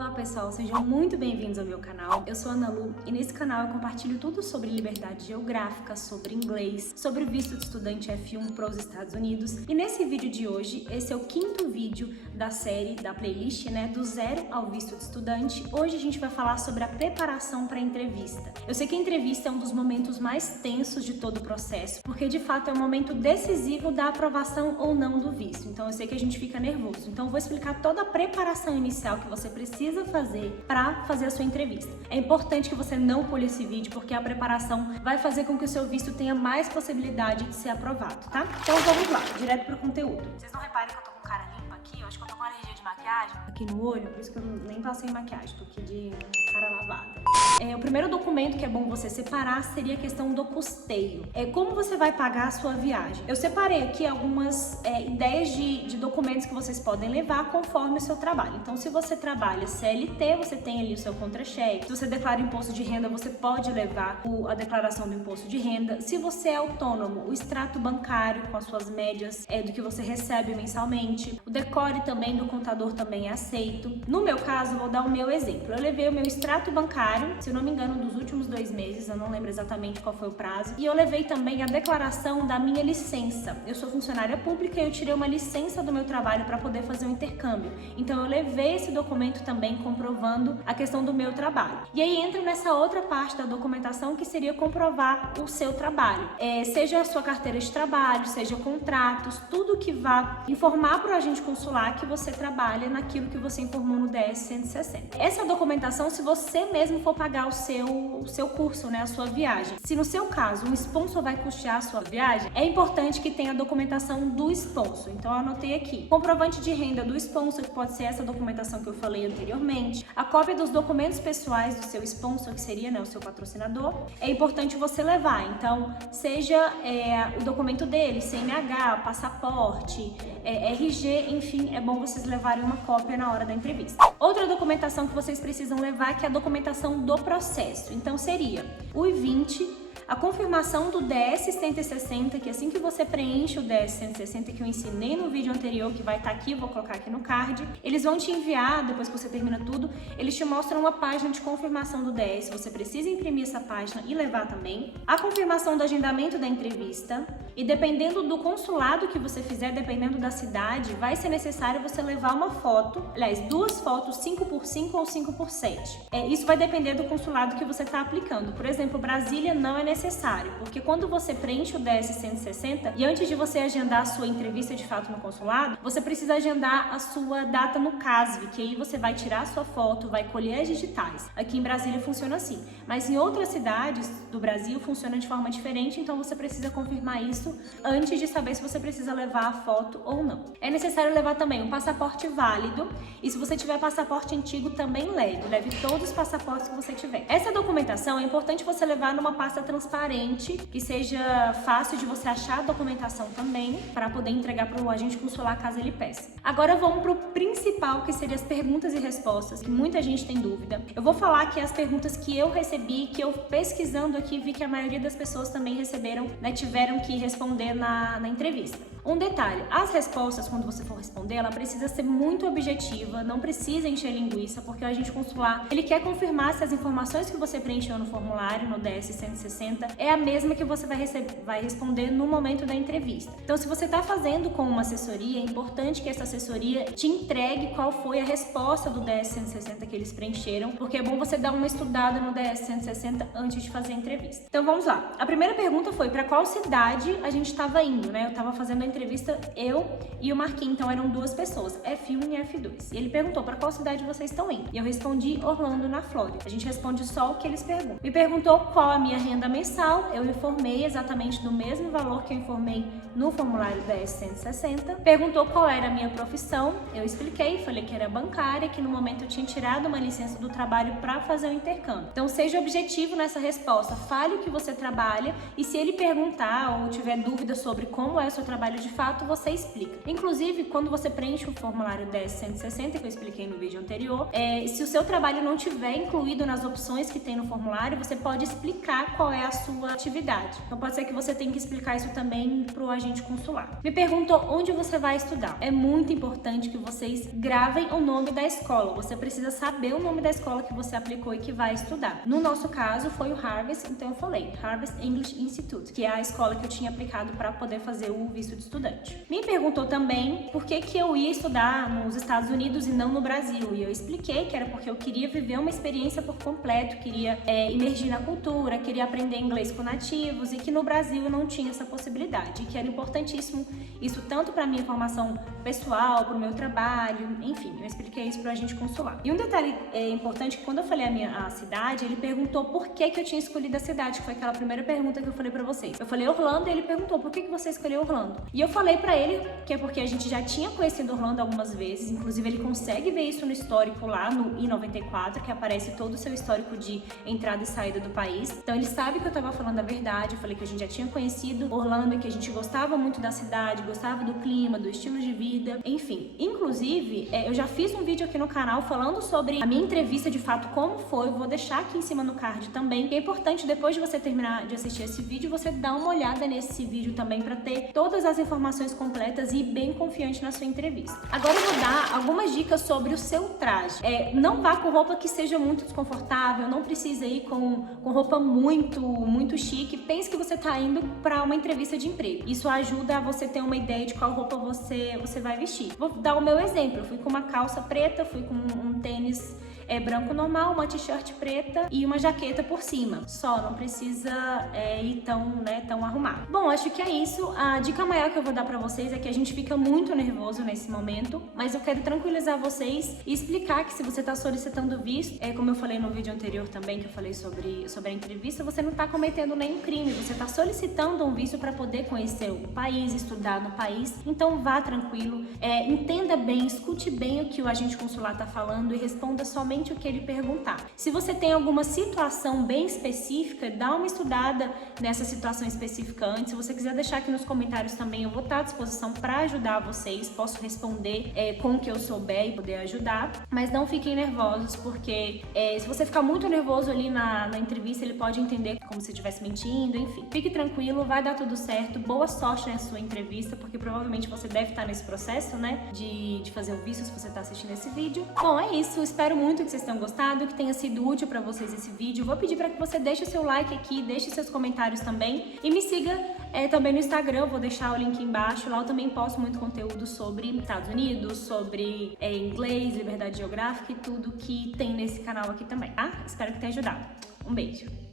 Olá pessoal, sejam muito bem-vindos ao meu canal. Eu sou a Ana Lu e nesse canal eu compartilho tudo sobre liberdade geográfica, sobre inglês, sobre o visto de estudante F1 para os Estados Unidos. E nesse vídeo de hoje, esse é o quinto vídeo da série, da playlist, do zero ao visto de estudante. Hoje a gente vai falar sobre a preparação para a entrevista. Eu sei que a entrevista é um dos momentos mais tensos de todo o processo, porque de fato é um momento decisivo da aprovação ou não do visto. Então eu sei que a gente fica nervoso. Então eu vou explicar toda a preparação inicial que você precisa fazer para fazer a sua entrevista. É importante que você não pule esse vídeo, porque a preparação vai fazer com que o seu visto tenha mais possibilidade de ser aprovado, tá? Então vamos lá, direto pro conteúdo. Vocês não reparem que eu tô com cara limpa aqui? Eu acho que eu tô com alergia de maquiagem aqui no olho, por isso que eu nem passei maquiagem, tô aqui de cara lavada. O primeiro documento que é bom você separar seria a questão do custeio. Como você vai pagar a sua viagem? Eu separei aqui algumas ideias de documentos que vocês podem levar conforme o seu trabalho. Então, se você trabalha CLT, você tem ali o seu contra-cheque. Se você declara imposto de renda, você pode levar a declaração do imposto de renda. Se você é autônomo, o extrato bancário com as suas médias do que você recebe mensalmente. O decore também do contador também é aceito. No meu caso, vou dar o meu exemplo. Eu levei o meu extrato bancário, se eu não me engano, dos últimos 2 meses, eu não lembro exatamente qual foi o prazo. E eu levei também a declaração da minha licença. Eu sou funcionária pública e eu tirei uma licença do meu trabalho para poder fazer um intercâmbio. Então eu levei esse documento também comprovando a questão do meu trabalho. E aí entra nessa outra parte da documentação que seria comprovar o seu trabalho. Seja a sua carteira de trabalho, seja contratos, tudo que vá informar para o agente consular que você trabalha naquilo que você informou no DS 160. Essa documentação, se você mesmo for pagar o seu curso, a sua viagem. Se no seu caso um sponsor vai custear a sua viagem, é importante que tenha a documentação do sponsor. Então eu anotei aqui: comprovante de renda do sponsor, que pode ser essa documentação que eu falei anteriormente, a cópia dos documentos pessoais do seu sponsor, que seria o seu patrocinador. É importante você levar, então seja o documento dele, CNH, passaporte, RG, enfim, é bom vocês levarem uma cópia na hora da entrevista. Outra documentação que vocês precisam levar, que é a documentação do processo. Então seria o I-20, a confirmação do DS 160, que assim que você preenche o DS 160, que eu ensinei no vídeo anterior, que vai estar aqui, vou colocar aqui no card, eles vão te enviar, depois que você termina tudo, eles te mostram uma página de confirmação do DS, você precisa imprimir essa página e levar também. A confirmação do agendamento da entrevista, e dependendo do consulado que você fizer, dependendo da cidade, vai ser necessário você levar uma foto, aliás, 2 fotos 5x5 ou 5x7. Isso vai depender do consulado que você está aplicando. Por exemplo, Brasília não é necessário, porque quando você preenche o DS 160 e antes de você agendar a sua entrevista de fato no consulado, você precisa agendar a sua data no CASV, que aí você vai tirar a sua foto, vai colher as digitais. Aqui em Brasília funciona assim, mas em outras cidades do Brasil funciona de forma diferente, então você precisa confirmar isso antes de saber se você precisa levar a foto ou não. É necessário levar também um passaporte válido, e se você tiver passaporte antigo também leve todos os passaportes que você tiver. Essa documentação é importante você levar numa pasta transparente, que seja fácil de você achar a documentação também, para poder entregar para o agente consular caso ele peça. Agora vamos para o principal, que seria as perguntas e respostas, que muita gente tem dúvida. Eu vou falar aqui as perguntas que eu recebi, que eu pesquisando aqui vi que a maioria das pessoas também receberam, tiveram que responder na entrevista. Um detalhe, as respostas, quando você for responder, ela precisa ser muito objetiva, não precisa encher linguiça, porque o agente consular, ele quer confirmar se as informações que você preencheu no formulário, no DS 160, é a mesma que você vai responder no momento da entrevista. Então, se você está fazendo com uma assessoria, é importante que essa assessoria te entregue qual foi a resposta do DS 160 que eles preencheram, porque é bom você dar uma estudada no DS 160 antes de fazer a entrevista. Então, vamos lá. A primeira pergunta foi para qual cidade a gente estava indo, Eu estava fazendo a entrevista, eu e o Marquinhos, então eram 2 pessoas, F1 e F2. E ele perguntou para qual cidade vocês estão indo. E eu respondi Orlando, na Flórida. A gente responde só o que eles perguntam. Me perguntou qual a minha renda mensal, eu informei exatamente do mesmo valor que eu informei no formulário DS 160. Perguntou qual era a minha profissão, eu expliquei, falei que era bancária, que no momento eu tinha tirado uma licença do trabalho para fazer o intercâmbio. Então seja objetivo nessa resposta, fale o que você trabalha, e se ele perguntar ou tiver dúvida sobre como é o seu trabalho de fato, você explica. Inclusive, quando você preenche o formulário 10.160, que eu expliquei no vídeo anterior, se o seu trabalho não tiver incluído nas opções que tem no formulário, você pode explicar qual é a sua atividade. Então pode ser que você tenha que explicar isso também para o agente consular. Me perguntou onde você vai estudar. É muito importante que vocês gravem o nome da escola. Você precisa saber o nome da escola que você aplicou e que vai estudar. No nosso caso foi o Harvest, então eu falei Harvest English Institute, que é a escola que eu tinha aplicado para poder fazer o visto de estudante. Me perguntou também por que eu ia estudar nos Estados Unidos e não no Brasil, e eu expliquei que era porque eu queria viver uma experiência por completo, queria imergir na cultura, queria aprender inglês com nativos, e que no Brasil eu não tinha essa possibilidade, e que era importantíssimo isso tanto para minha formação pessoal, para o meu trabalho, enfim, eu expliquei isso para o agente consular. E um detalhe importante, que quando eu falei a cidade, ele perguntou por que eu tinha escolhido a cidade, que foi aquela primeira pergunta que eu falei para vocês. Eu falei Orlando e ele perguntou por que você escolheu Orlando. E eu falei para ele que é porque a gente já tinha conhecido Orlando algumas vezes, inclusive ele consegue ver isso no histórico lá no I-94, que aparece todo o seu histórico de entrada e saída do país. Então ele sabe que eu tava falando a verdade, eu falei que a gente já tinha conhecido Orlando e que a gente gostava muito da cidade, gostava do clima, do estilo de vida, enfim. Inclusive, eu já fiz um vídeo aqui no canal falando sobre a minha entrevista de fato, como foi, vou deixar aqui em cima no card também. É importante, depois de você terminar de assistir esse vídeo, você dar uma olhada nesse vídeo também para ter todas as informações completas e bem confiante na sua entrevista. Agora eu vou dar algumas dicas sobre o seu traje. Não vá com roupa que seja muito desconfortável, não precisa ir com roupa muito chique. Pense que você está indo para uma entrevista de emprego. Isso ajuda a você ter uma ideia de qual roupa você vai vestir. Vou dar o meu exemplo. Eu fui com uma calça preta, fui com um tênis branco normal, uma t-shirt preta e uma jaqueta por cima. Só, não precisa ir tão arrumado. Bom, acho que é isso. A dica maior que eu vou dar pra vocês é que a gente fica muito nervoso nesse momento, mas eu quero tranquilizar vocês e explicar que se você tá solicitando visto, como eu falei no vídeo anterior também, que eu falei sobre a entrevista, você não tá cometendo nenhum crime, você tá solicitando um visto para poder conhecer o país, estudar no país, então vá tranquilo, entenda bem, escute bem o que o agente consular tá falando e responda somente o que ele perguntar. Se você tem alguma situação bem específica, dá uma estudada nessa situação específica antes. Se você quiser deixar aqui nos comentários também, eu vou estar à disposição para ajudar vocês. Posso responder com o que eu souber e poder ajudar. Mas não fiquem nervosos, porque se você ficar muito nervoso ali na entrevista, ele pode entender como se estivesse mentindo, enfim. Fique tranquilo, vai dar tudo certo. Boa sorte na sua entrevista, porque provavelmente você deve estar nesse processo, né, de fazer o visto se você está assistindo esse vídeo. Bom, é isso. Espero muito que vocês tenham gostado, que tenha sido útil para vocês esse vídeo. Vou pedir para que você deixe o seu like aqui, deixe seus comentários também e me siga também no Instagram, vou deixar o link embaixo. Lá eu também posto muito conteúdo sobre Estados Unidos, sobre inglês, liberdade geográfica e tudo que tem nesse canal aqui também, tá? Espero que tenha ajudado. Um beijo!